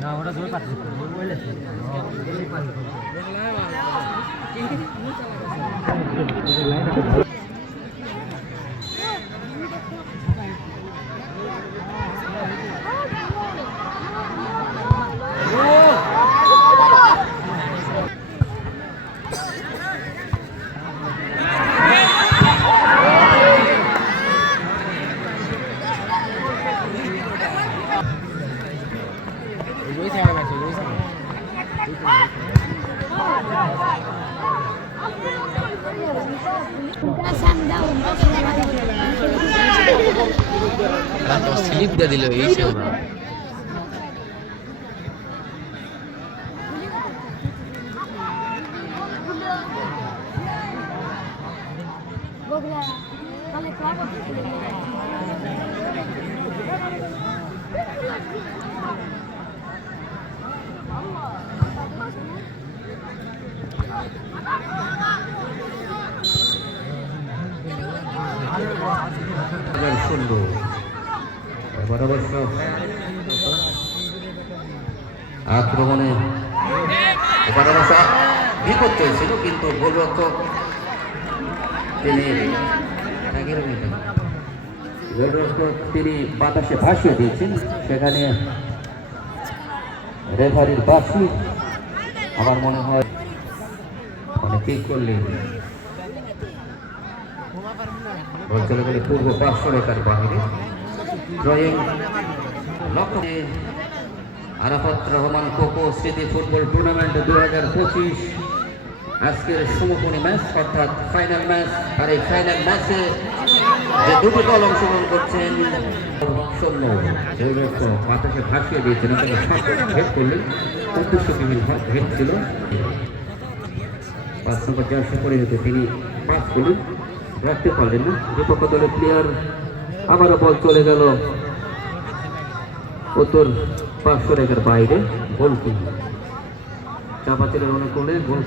না ওটা ধরে পাঠিয়ে ওই লেখে হাজার শূন্য এবার অবশ্য আক্রমণে এবার অবশ্য বিপদ চলছিল কিন্তু গোলরক্ষক তিনি তিনি বাতাসে ভাসিয়ে দিয়েছেন। সেখানে রেফারির বাসি আমার মনে হয় অনেকেই করলেন। বল চলে গেলে পূর্ব পার্শ্ব রেখার বাহিরে ড্রয়িং লক্ষ্য আরাফাত রহমান কোকো স্মৃতি ফুটবল টুর্নামেন্ট দু হাজার পঁচিশ। আজকের সমপনী ম্যাচ, অর্থাৎ ফাইনাল ম্যাচ, আর এই ফাইনাল ম্যাচে যে দুটি দল অংশগ্রহণ করছেন শূন্য বাতাসে ভাসিয়ে দিয়েছেন। তাকে হেড করলেন উদ্দেশ্যবিহীন হেড ছিল। পাঁচ নম্বর চারশো পরিণত তিনি পাস করলেন রাখতে পারলেন না। বিপক্ষ দলের প্লেয়ার আবারও বল চলে গেল উত্তর পাঁচশো রেখার বাইরে গোল কিক চাপাতিলের অনুকূলে গোল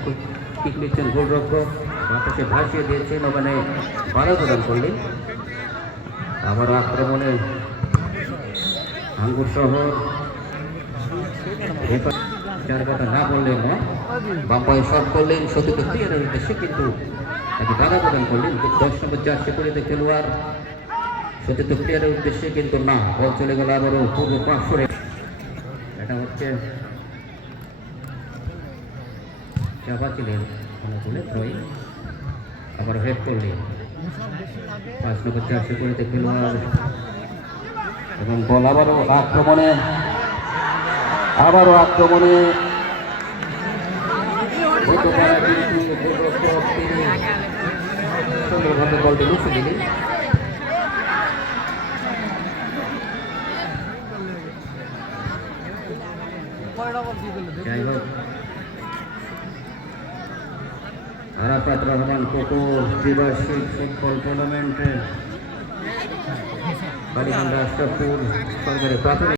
কিক নিচ্ছেন গোলরক্ষক। বাতাসে ভাসিয়ে দিয়েছেন, ওখানে বাধা প্রদান করলেন। আবার আক্রমণে আঙ্গুর শহর চার কথা না বললেন না বাম্পায় শট করলেন সতীর্থ ক্লিয়ারের উদ্দেশ্যে কিন্তু তাকে বাধা প্রদান করলেন। দশ নম্বর চারশো কুড়িতে খেলোয়াড় সতীর্থ ক্লিয়ারের উদ্দেশ্যে কিন্তু না, বল চলে গেল আবারও পূর্ব পাঁচশো এটা হচ্ছে চাপা ছিলেন অনুকূলে থ্রোয়িং আবার হেড করলেন। পাঁচ নম্বর চারশো কুড়িতে খেলোয়াড়, এবং বল আবারও আক্রমণে আবারও আক্রমণে আরাফাত রহমান কোকো ফুটবল টুর্নামেন্টে বালিগঞ্জ রাষ্ট্রপুর সরকারি প্রাথমিক